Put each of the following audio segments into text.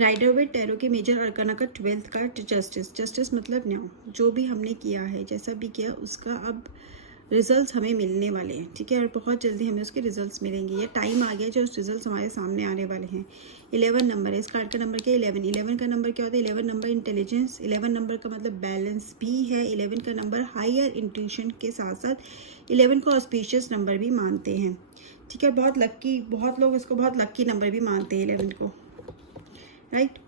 Rider with tarot के major arcana का 12th card justice. Justice मतलब न्याय, जो भी हमने किया है, जैसा भी किया उसका अब रिजल्ट्स हमें मिलने वाले हैं, ठीक है, और बहुत जल्दी हमें उसके रिजल्ट्स मिलेंगे। ये टाइम आ गया जो उस रिजल्ट्स हमारे सामने आने वाले हैं। 11 नंबर है, इस कार्ड का नंबर क्या है? 11। 11 का नंबर क्या होता है? 11 नंबर इंटेलिजेंस, 11 नंबर का मतलब बैलेंस भी है। 11 का नंबर हायर इंट्यूशन के साथ साथ 11 को ऑस्पिशियस नंबर भी मानते हैं, ठीक है। बहुत लक्की, बहुत लोग इसको बहुत लक्की नंबर भी मानते हैं 11 को, राइट।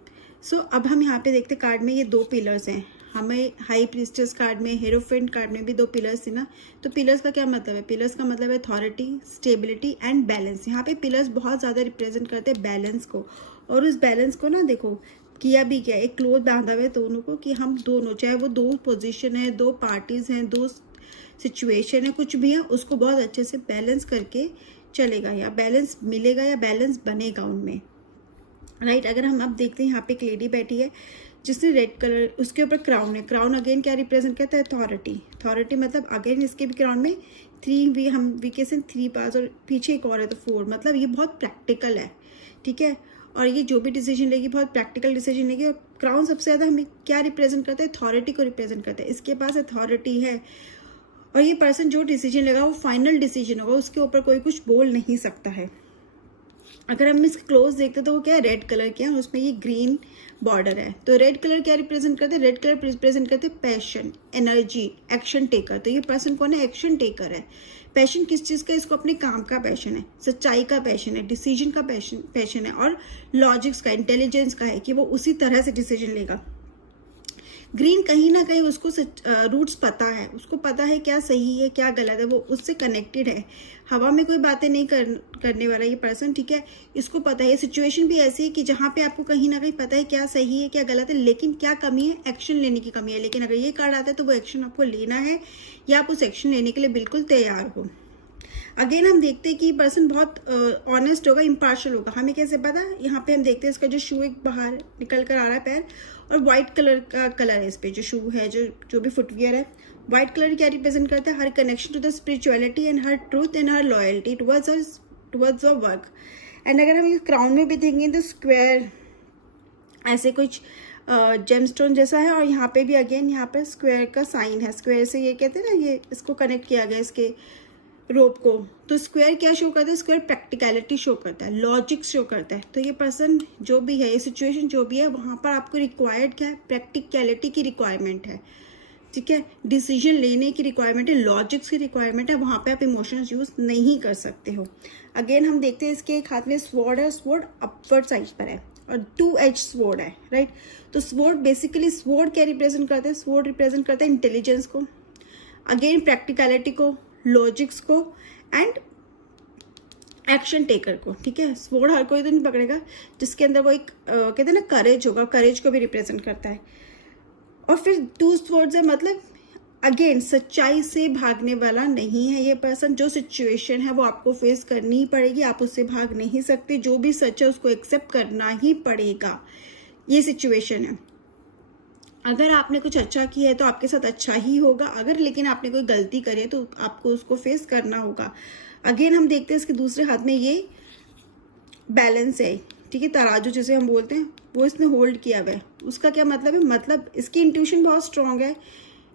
सो अब हम यहाँ पे देखते कार्ड में ये 2 पिलर्स हैं। हमें हाई प्रीस्टेस कार्ड में, हेरोफेंट कार्ड में भी 2 पिलर्स थे ना। तो पिलर्स का क्या मतलब है? पिलर्स का मतलब है अथॉरिटी, स्टेबिलिटी एंड बैलेंस। यहाँ पे पिलर्स बहुत ज़्यादा रिप्रेजेंट करते हैं बैलेंस को, और उस बैलेंस को ना देखो किया भी क्या, एक क्लोथ बांधा हुआ है दोनों को, कि हम दोनों, चाहे वो 2 पोजिशन है, 2 पार्टीज हैं, 2 सिचुएशन है, कुछ भी है, उसको बहुत अच्छे से बैलेंस करके चलेगा, या बैलेंस मिलेगा या बैलेंस बनेगा उनमें, राइट। अगर हम अब देखते हैं यहाँ पे एक लेडी बैठी है जिसने रेड कलर, उसके ऊपर क्राउन है। क्राउन अगेन क्या रिप्रेजेंट करता है? अथॉरिटी। अथॉरिटी मतलब अगेन इसके भी क्राउन में 3 भी, हम वी के से 3 पास, और पीछे एक और है तो 4, मतलब ये बहुत प्रैक्टिकल है, ठीक है। और ये जो भी डिसीजन लेगी बहुत प्रैक्टिकल डिसीजन लेगी। और क्राउन सबसे ज़्यादा हमें क्या रिप्रेजेंट करता है? अथॉरिटी को रिप्रेजेंट करता है। इसके पास अथॉरिटी है, और ये पर्सन जो डिसीजन लेगा वो फाइनल डिसीजन होगा, उसके ऊपर कोई कुछ बोल नहीं सकता है। अगर हम इसके क्लोज देखते तो वो क्या है? रेड कलर के हैं, उसमें ये ग्रीन बॉर्डर है। तो रेड कलर क्या रिप्रेजेंट करते हैं? रेड कलर रिप्रेजेंट करते हैं पैशन, एनर्जी, एक्शन टेकर। तो ये पर्सन कौन है? एक्शन टेकर है। पैशन किस चीज़ का? इसको अपने काम का पैशन है, सच्चाई का पैशन है, डिसीजन का पैशन है, और लॉजिक्स का, इंटेलिजेंस का है कि वो उसी तरह से डिसीजन लेगा। ग्रीन कहीं ना कहीं उसको रूट्स पता है, उसको पता है क्या सही है क्या गलत है, वो उससे कनेक्टेड है। हवा में कोई बातें नहीं करने वाला ये पर्सन, ठीक है। इसको पता है, सिचुएशन भी ऐसी है कि जहाँ पे आपको कहीं ना कहीं पता है क्या सही है क्या गलत है, लेकिन क्या कमी है? एक्शन लेने की कमी है। लेकिन अगर ये कार्ड आता है तो वो एक्शन आपको लेना है, या आप उस एक्शन लेने के लिए बिल्कुल तैयार हो। अगेन हम देखते हैं कि पर्सन बहुत ऑनेस्ट होगा, इम्पार्शियल होगा। हमें कैसे पता? यहाँ पे हम देखते हैं इसका जो शू एक बाहर निकल कर आ रहा है पैर, और व्हाइट कलर का कलर है इस पे, जो शू है, जो भी फुटवियर है। व्हाइट कलर क्या रिप्रेजेंट करता है? हर connection to the spirituality and हर ट्रूथ एंड हर loyalty towards a work. And अगर हम इस क्राउन में भी देखेंगे तो स्क्वायर ऐसे कुछ जेमस्टोन जैसा है, और यहाँ पे भी अगेन यहाँ पे स्क्वायर का साइन है। स्क्वायर से ये कहते हैं ना, ये इसको कनेक्ट किया गया इसके रोप को। तो स्क्वायर क्या शो करता है? स्क्वायर प्रैक्टिकलिटी शो करता है, लॉजिक शो करता है। तो ये पर्सन जो भी है, ये सिचुएशन जो भी है, वहां पर आपको रिक्वायर्ड क्या है? प्रैक्टिकलिटी की रिक्वायरमेंट है, ठीक है। डिसीजन लेने की रिक्वायरमेंट है, लॉजिक्स की रिक्वायरमेंट है, वहां पे आप इमोशंस यूज नहीं कर सकते हो। अगेन हम देखते हैं इसके एक हाथ में स्वॉर्ड है, स्वॉर्ड अपवर्ड साइड पर है, और 2 एज स्वॉर्ड है, राइट। तो स्वॉर्ड बेसिकली, स्वॉर्ड क्या रिप्रेजेंट करता है? स्वॉर्ड रिप्रेजेंट करता है इंटेलिजेंस को, अगेन प्रैक्टिकलिटी को, लॉजिक्स को, एंड एक्शन टेकर को, ठीक है। स्वॉर्ड हर कोई तो नहीं पकड़ेगा, जिसके अंदर वो एक कहते हैं ना करेज होगा, करेज को भी रिप्रेजेंट करता है। और फिर 2 स्वॉर्ड्स है, मतलब अगेन सच्चाई से भागने वाला नहीं है ये पर्सन। जो सिचुएशन है वो आपको फेस करनी ही पड़ेगी, आप उससे भाग नहीं सकते। जो भी सच है उसको एक्सेप्ट करना ही पड़ेगा, ये सिचुएशन है। अगर आपने कुछ अच्छा किया है तो आपके साथ अच्छा ही होगा, अगर लेकिन आपने कोई गलती करी है तो आपको उसको फेस करना होगा। अगेन हम देखते हैं इसके दूसरे हाथ में ये बैलेंस है, ठीक है, तराजू जिसे हम बोलते हैं, वो इसने होल्ड किया हुआ है। उसका क्या मतलब है? मतलब इसकी इंट्यूशन बहुत स्ट्रांग है,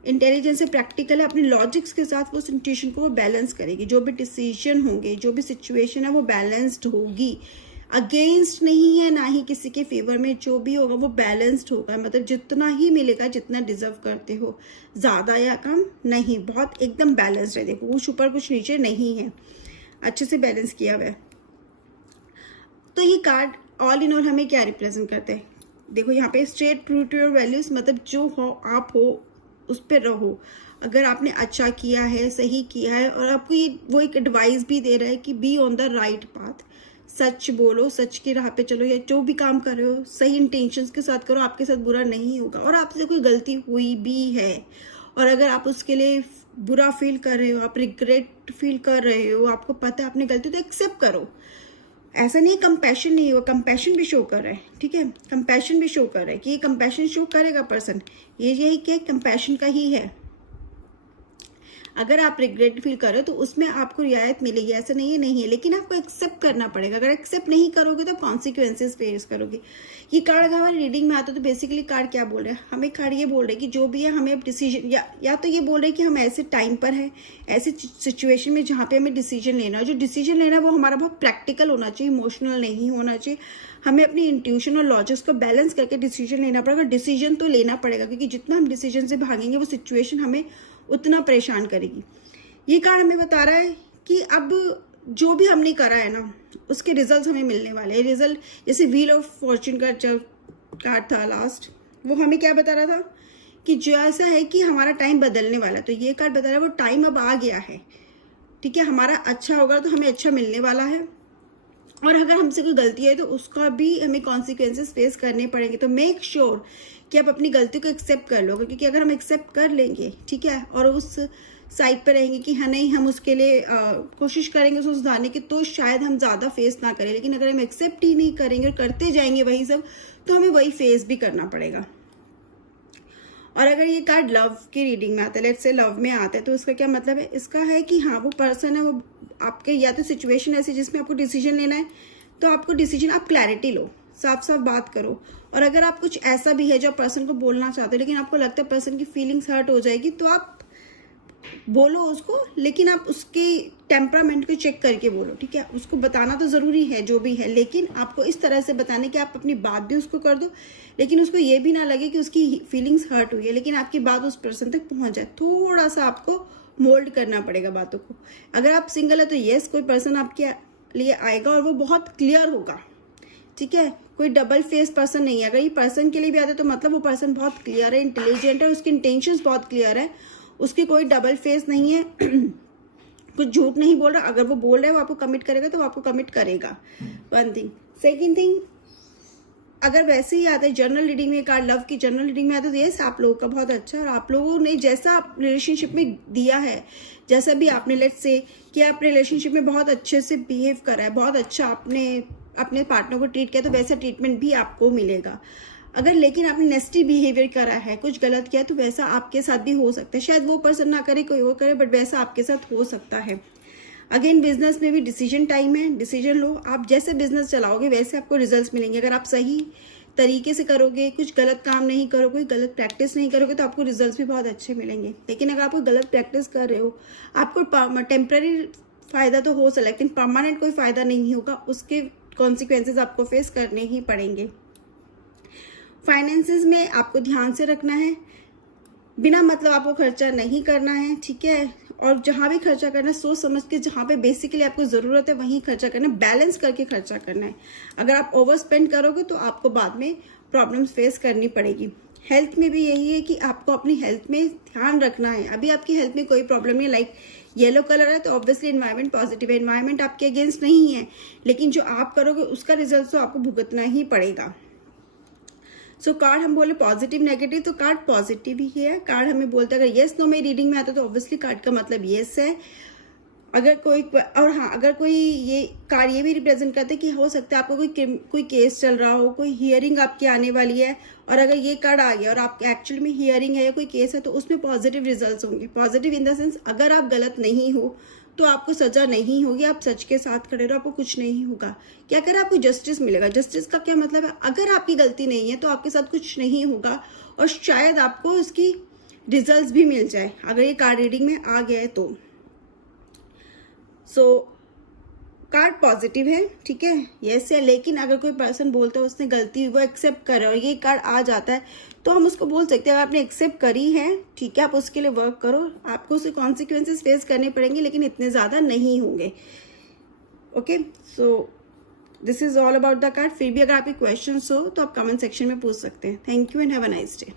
इंटेलिजेंस है, प्रैक्टिकल है। अपने लॉजिक्स के साथ वो उस इंट्यूशन को वो बैलेंस करेगी। जो भी डिसीजन होंगे, जो भी सिचुएशन है, वो बैलेंस्ड होगी, अगेंस्ट नहीं है ना ही किसी के फेवर में। जो भी होगा वो बैलेंस्ड होगा, मतलब जितना ही मिलेगा जितना डिजर्व करते हो, ज्यादा या कम नहीं, बहुत एकदम बैलेंस्ड है। देखो कुछ ऊपर कुछ नीचे नहीं है, अच्छे से बैलेंस किया हुआ है। तो ये कार्ड ऑल इन ऑल हमें क्या रिप्रेजेंट करते हैं? देखो यहाँ पे straight true to your values, मतलब जो हो आप हो उस पर रहो। अगर आपने अच्छा किया है, सही किया है, और आपको ये वो एक एडवाइस भी दे रहा है कि be on the right path, सच बोलो, सच की राह पे चलो, या जो भी काम कर रहे हो सही इंटेंशंस के साथ करो, आपके साथ बुरा नहीं होगा। और आपसे कोई गलती हुई भी है, और अगर आप उसके लिए बुरा फील कर रहे हो, आप रिग्रेट फील कर रहे हो, आपको पता है आपने गलती, तो एक्सेप्ट करो। ऐसा नहीं है कंपैशन नहीं हुआ, कंपैशन भी शो कर रहा है, ठीक है, कंपैशन भी शो कर रहा है कि ये कंपैशन शो करेगा पर्सन, ये यही क्या कंपैशन का ही है। अगर आप रिग्रेट फील कर रहे हो तो उसमें आपको रियायत मिलेगी, ऐसा नहीं है, लेकिन आपको एक्सेप्ट करना पड़ेगा। अगर एक्सेप्ट नहीं करोगे तो कॉन्सिक्वेंसेज फेस करोगे। ये कार्ड अगर हमारी रीडिंग में आता है तो बेसिकली कार्ड क्या बोल रहे हैं, हमें कार्ड ये बोल रहे हैं कि जो भी है हमें अब डिसीजन, या तो ये बोल रहे हैं कि हम ऐसे टाइम पर हैं, ऐसे सिचुएशन में जहाँ पे हमें डिसीजन लेना है। जो डिसीजन लेना है वो हमारा बहुत प्रैक्टिकल होना चाहिए, इमोशनल नहीं होना चाहिए। हमें अपनी इंट्यूशन और लॉजिक्स को बैलेंस करके डिसीजन लेना पड़ेगा। डिसीजन तो लेना पड़ेगा, क्योंकि जितना हम डिसीजन से भागेंगे वो सिचुएशन हमें उतना परेशान करेगी। ये कार्ड हमें बता रहा है कि अब जो भी हमने करा है ना, उसके रिजल्ट हमें मिलने वाले हैं। रिजल्ट जैसे व्हील ऑफ फॉर्चून का जो कार्ड था लास्ट, वो हमें क्या बता रहा था कि जो ऐसा है कि हमारा टाइम बदलने वाला है। तो ये कार्ड बता रहा है वो टाइम अब आ गया है, ठीक है। हमारा अच्छा होगा तो हमें अच्छा मिलने वाला है, और अगर हमसे कोई गलती है तो उसका भी हमें कॉन्सिक्वेंसेस फेस करने पड़ेंगे। तो मेक श्योर कि आप अपनी गलती को एक्सेप्ट कर लो, क्योंकि अगर हम एक्सेप्ट कर लेंगे, ठीक है, और उस साइड पर रहेंगे कि हाँ नहीं हम उसके लिए कोशिश करेंगे उसको सुधारने की, तो शायद हम ज़्यादा फेस ना करें। लेकिन अगर हम एक्सेप्ट ही नहीं करेंगे और करते जाएंगे वही सब, तो हमें वही फेस भी करना पड़ेगा। और अगर ये कार्ड लव की रीडिंग में आता है, लेट्स से लव में आता है, तो उसका क्या मतलब है, इसका है कि हाँ वो पर्सन है, वो आपके या तो सिचुएशन ऐसी जिसमें आपको डिसीजन लेना है, तो आपको डिसीजन, आप क्लैरिटी लो, साफ साफ बात करो। और अगर आप कुछ ऐसा भी है जो पर्सन को बोलना चाहते हो लेकिन आपको लगता है पर्सन की फीलिंग्स हर्ट हो जाएगी, तो आप बोलो उसको, लेकिन आप उसके टेम्परामेंट को चेक करके बोलो, ठीक है। उसको बताना तो ज़रूरी है जो भी है, लेकिन आपको इस तरह से बताने कि आप अपनी बात भी उसको कर दो, लेकिन उसको ये भी ना लगे कि उसकी फीलिंग्स हर्ट हुई है, लेकिन आपकी बात उस पर्सन तक पहुंच जाए। थोड़ा सा आपको मोल्ड करना पड़ेगा बातों को। अगर आप सिंगल है तो येस, कोई पर्सन आपके लिए आएगा और वो बहुत क्लियर होगा, ठीक है। कोई डबल फेस पर्सन नहीं है। अगर ये पर्सन के लिए भी आता है तो मतलब वो पर्सन बहुत क्लियर है, इंटेलिजेंट है, उसके इंटेंशंस बहुत क्लियर है, उसकी कोई डबल फेस नहीं है, कुछ झूठ नहीं बोल रहा। अगर वो बोल रहा है वो आपको कमिट करेगा तो वो आपको कमिट करेगा, वन थिंग। सेकेंड थिंग, अगर वैसे ही आता है जनरल रीडिंग में, कार्ड लव की जनरल रीडिंग में आता है तो यस आप लोगों का बहुत अच्छा, और आप लोगों ने जैसा आप रिलेशनशिप में दिया है, जैसा भी आपने लेट्स से कि आप रिलेशनशिप में बहुत अच्छे से बिहेव करा है, बहुत अच्छा आपने अपने पार्टनर को ट्रीट किया, तो वैसा ट्रीटमेंट भी आपको मिलेगा। अगर लेकिन आपने नेस्टी बिहेवियर करा है, कुछ गलत किया, तो वैसा आपके साथ भी हो सकता है। शायद वो पर्सन ना करे, कोई और करे, बट वैसा आपके साथ हो सकता है। अगेन बिजनेस में भी डिसीजन टाइम है, डिसीजन लो। आप जैसे बिजनेस चलाओगे वैसे आपको रिजल्ट्स मिलेंगे। अगर आप सही तरीके से करोगे, कुछ गलत काम नहीं करोगे, कोई गलत प्रैक्टिस नहीं करोगे, तो आपको रिजल्ट्स भी बहुत अच्छे मिलेंगे। लेकिन अगर आप कोई गलत प्रैक्टिस कर रहे हो, आपको टेम्पररी फायदा तो हो सकता है, लेकिन परमानेंट कोई फायदा नहीं होगा, उसके कॉन्सिक्वेंसेज आपको फेस करने ही पड़ेंगे। फाइनेंसेस में आपको ध्यान से रखना है, बिना मतलब आपको खर्चा नहीं करना है, ठीक है। और जहाँ भी खर्चा करना है सोच समझ के, जहाँ पे बेसिकली आपको ज़रूरत है वहीं खर्चा करना है, बैलेंस करके खर्चा करना है। अगर आप ओवर स्पेंड करोगे तो आपको बाद में प्रॉब्लम्स फेस करनी पड़ेगी। हेल्थ में भी यही है कि आपको अपनी हेल्थ में ध्यान रखना है। अभी आपकी हेल्थ में कोई प्रॉब्लम नहीं, लाइक येलो कलर है तो ऑब्वियसली एनवायरनमेंट पॉजिटिव है, एनवायरनमेंट आपके अगेंस्ट नहीं है, लेकिन जो आप करोगे उसका रिजल्ट तो आपको भुगतना ही पड़ेगा। सो कार्ड हम बोले पॉजिटिव नेगेटिव, तो कार्ड पॉजिटिव ही है। कार्ड हमें बोलता है अगर येस नो में रीडिंग में आता तो ऑब्वियसली कार्ड का मतलब येस है। अगर कोई, और हाँ, अगर कोई, ये कार्ड ये भी रिप्रेजेंट करते हैं कि हो सकता है आपको कोई केस चल रहा हो, कोई हियरिंग आपकी आने वाली है, और अगर ये कार्ड आ गया और आप एक्चुअली में हियरिंग है या कोई केस है, तो उसमें पॉजिटिव रिजल्ट्स होंगे। पॉजिटिव इन द सेंस, अगर आप गलत नहीं हो तो आपको सजा नहीं होगी, आप सच के साथ खड़े रहो, आपको कुछ नहीं होगा। क्या करें, आपको जस्टिस मिलेगा। जस्टिस का क्या मतलब है, अगर आपकी गलती नहीं है तो आपके साथ कुछ नहीं होगा, और शायद आपको इसकी रिजल्ट्स भी मिल जाए अगर ये कार्ड रीडिंग में आ गया है तो। सो कार्ड पॉजिटिव है, ठीक है, यस है। लेकिन अगर कोई पर्सन बोलता है उसने गलती हुई, वो एक्सेप्ट करे और ये कार्ड आ जाता है, तो हम उसको बोल सकते हैं अगर आपने एक्सेप्ट करी है, ठीक है, आप उसके लिए वर्क करो, आपको उसके कॉन्सिक्वेंसेस फेस करने पड़ेंगे, लेकिन इतने ज़्यादा नहीं होंगे। Okay, so this is all about the card. फिर भी अगर आपके क्वेश्चंस हो तो आप कमेंट सेक्शन में पूछ सकते हैं। Thank you and have a nice day.